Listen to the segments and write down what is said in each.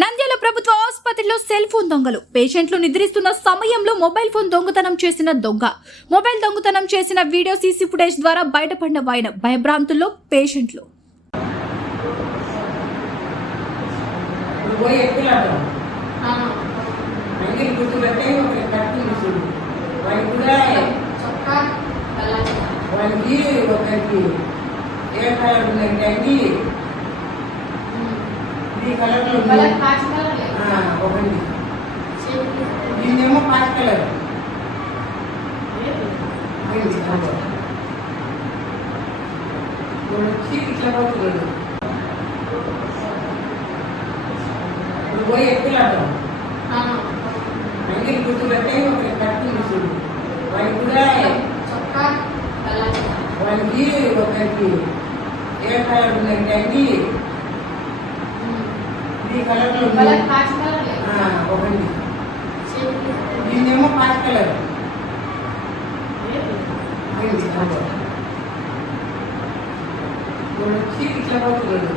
నంద్యాల ప్రభుత్వ ఆసుపత్రిలో cell phone దొంగలు. పేషెంట్లు నిద్రిస్తున్న సమయంలో మొబైల్ ఫోన్ దొంగతనం చేసిన దొంగ. మొబైల్ దొంగతనం చేసిన వీడియో సీసీ ఫుటేజ్ ద్వారా బయటపడిన వాయన భయభ్రాంతుల్లో పేషెంట్లు. ఇప్పుడు పోయి ఎక్కులాడు అన్ని గుర్తుపెట్టే ఒక కట్టింది చూడు వాడికి కూడా వాడికి ఒకరికి ఏ కలర్ ఉందంటే అన్ని ఈ కలర్లో ఉంది ఒకటి దీన్నేమో పాత కలర్ వచ్చి ఇట్లా పోతున్నాడు ఇప్పుడు పోయి ఎక్కులాడు అన్ని గుర్తుపెట్టే ఒక కట్టింది చూడు వాడికి కూడా వాడికి ఒకరికి ఏ కలర్ ఉందంటే అన్ని ఈ ఒకటి. కలర్. పోతున్నాడు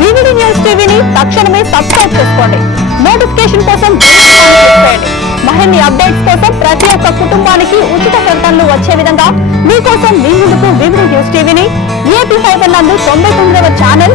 వివిడి న్యూస్ టీవీని తక్షణమే సబ్స్క్రైబ్ చేసుకోండి. నోటిఫికేషన్ కోసం మరిన్ని అప్డేట్స్ కోసం ప్రతి ఒక్క కుటుంబానికి ఉచిత ప్రకటనలు వచ్చే విధంగా మీకోసం మీ ముందుకు వివిడి న్యూస్ టీవీని ఏపీ ఫైబర్ నందు తొంభై తొమ్మిదవ ఛానల్